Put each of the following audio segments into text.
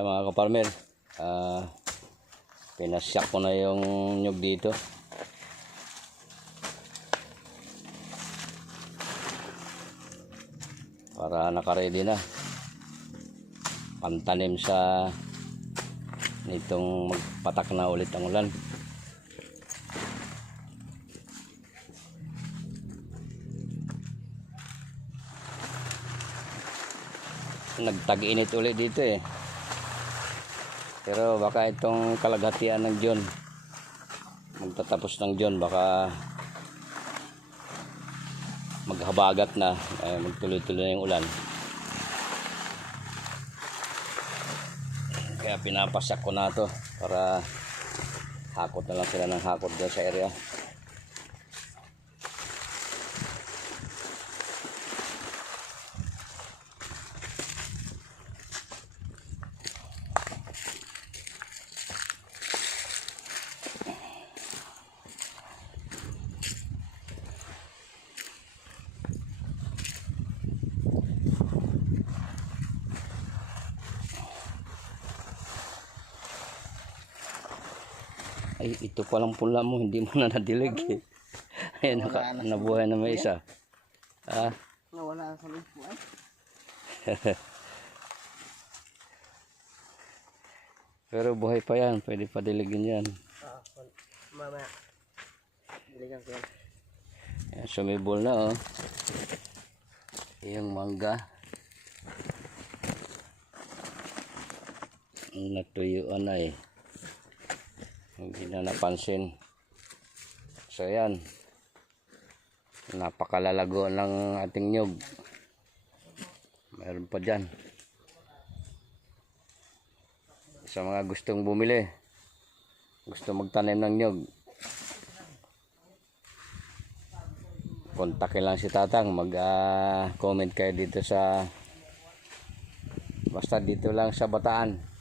Ayan mga kaparmer, pinasyak ko na yung nyug dito. Para nakaready na pantanim sa nitong magpatak na ulit ang ulan. Nagtag-init ulit dito eh. Pero baka itong kalaghatian ng June, magtatapos ng June, baka maghabagat na, magtuloy-tuloy na yung ulan. Kaya pinapasyak ko na to para hakot na lang sila ng hakot doon sa area. Ay, ito palang pula mo, hindi mo na nadilig eh. Ayan, nabuhay na may isa. Ah. Nawala sa loob po ay. Pero buhay pa yan, pwede pa diligin yan. Mamaya. Diligan ko yan. Ayan, sumibol na oh. Yung mangga. Natuyuan na eh. Hindi na napansin. So yan, napakalalago ng ating nyug. Meron pa dyan. Sa mga gustong bumili, gusto magtanim ng nyug, kontakin lang si Tatang. Mag-comment kayo dito sa, basta dito lang sa Bataan.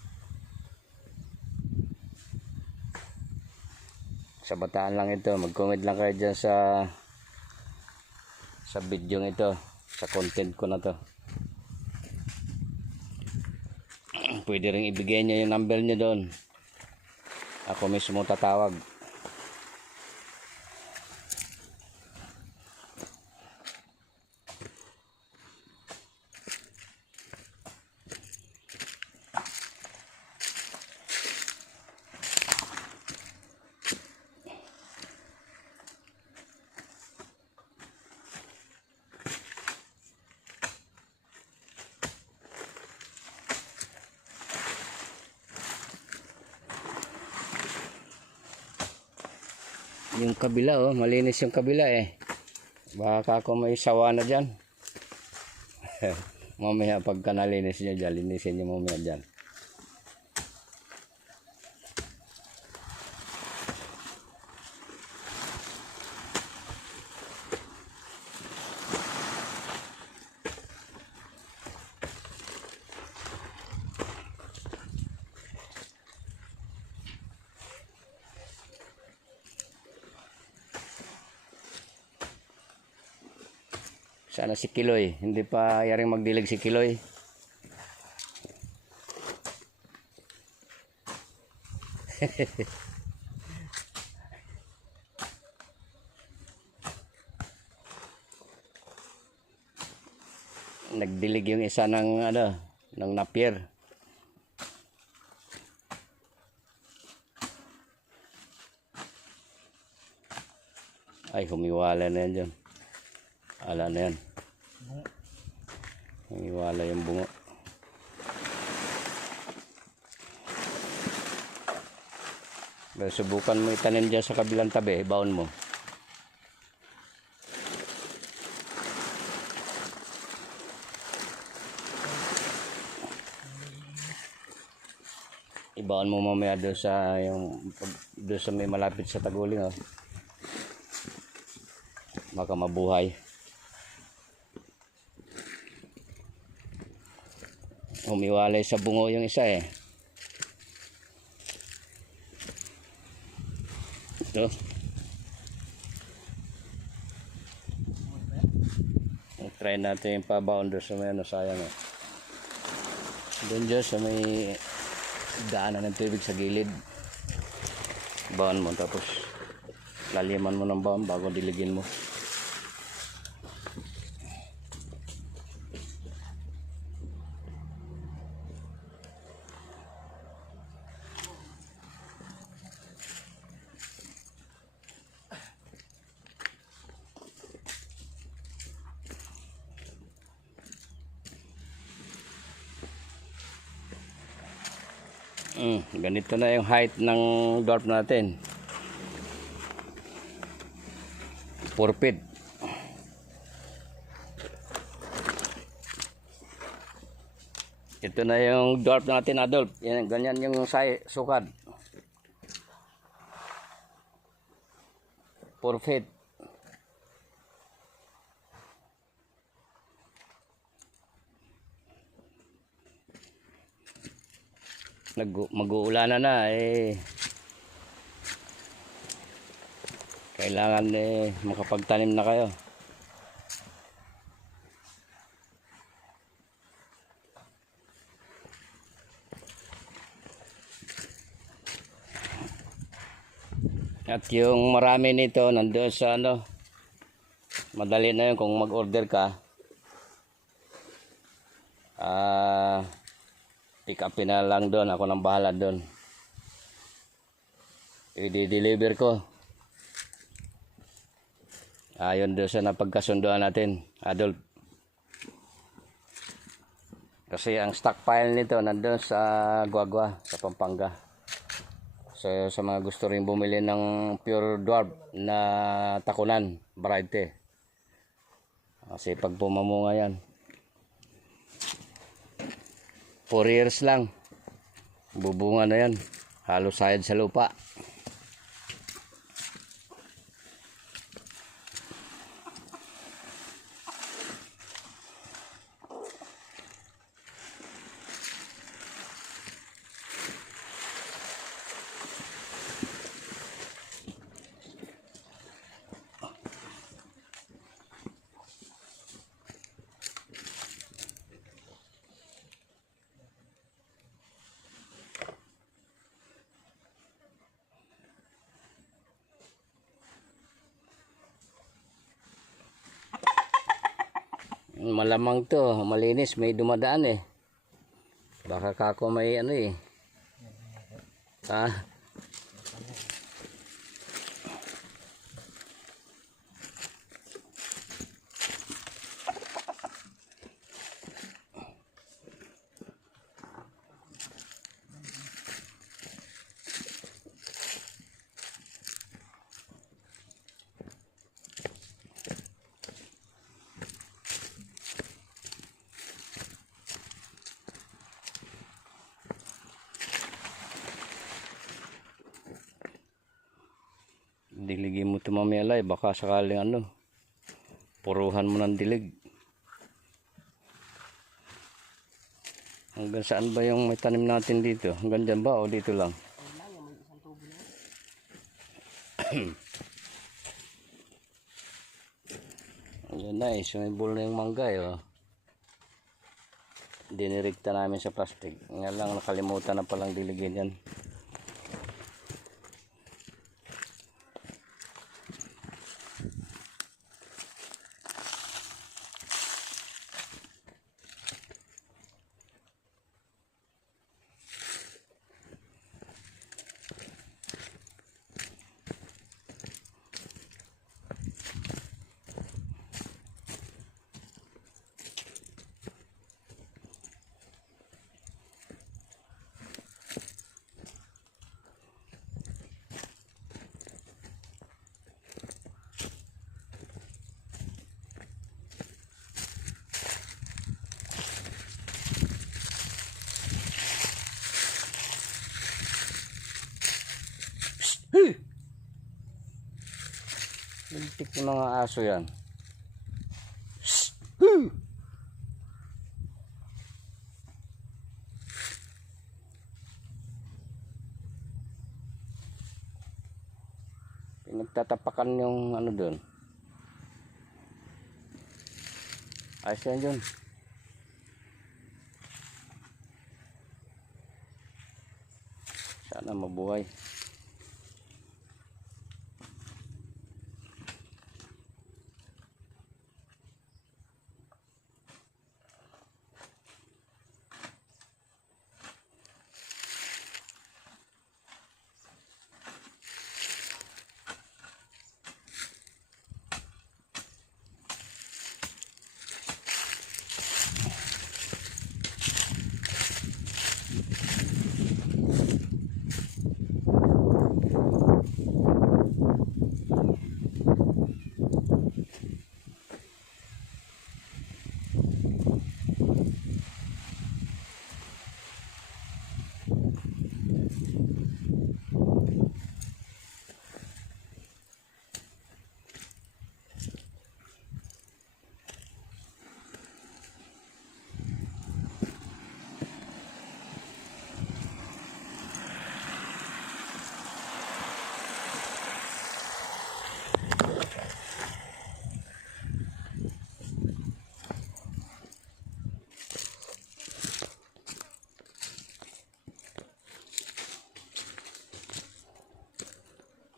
Sa Bataan lang ito. Mag-comment lang kayo dyan sa video ito, sa content ko na to. Pwede rin ibigay nyo yung number nyo doon, ako mismo tatawag. Yung kabila oh, malinis yung kabila eh. Baka ako may sawa na dyan. Mamaya pagka nalinis nyo dyan, linisin nyo mamaya dyan. Sana si Kiloy, hindi pa yaring magdilig si Kiloy. Nagdilig yung isa ng ng napier. Ay, humiwala na yan dyan. Ala na yan. Humiwala yung bungo. Pero subukan mo itanim dyan sa kabilang tabi, baon mo. Ibaon mo mamaya doon sa may malapit sa taguling oh. Baka mabuhay. Humiwalay sa bungo yung isa eh. Ito. Try natin yung pabaon doon sa may sayang eh. Doon dyan sa may daanan ng tubig sa gilid. Baon mo tapos laliman mo ng baon bago diligin mo. Ganito na yung height ng dwarf natin. 4 feet. Ito na yung dwarf natin, Adolf. Yan, ganyan yung sukad. 4 feet. Mag-uulanan na eh. Kailangan makapagtanim na kayo. At yung marami nito nandoon sa madali na yun kung mag-order ka. Pick up na lang doon, ako nang bahala doon. I-deliver ko. Ayun doon sa napagkasunduan natin, Adolf. Kasi ang stockpile nito nandoon sa Guagua, sa Pampanga. So sa mga gusto rin bumili ng pure dwarf na takunan, variety. Kasi pag pumamunga yan, 4 years lang, bubunga na yan. Halos sayad sa lupa. Malamang to, malinis, may dumadaan eh. Baka kako may Ha? Diligin mo ito mamaya, baka sakaling puruhan mo ng dilig. Hanggang saan ba yung may tanim natin dito? Hanggang dyan ba o dito lang? Ayan na sumibol na yung mangga Dinirigta namin sa plastic. Nga lang nakalimutan na palang diligin yan. Lintik yung mga aso yan. Pinagtatapakan yung doon. Ayos yan yun. Sana mabuhay.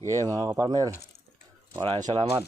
Okay, mga kaparmer, maraming salamat.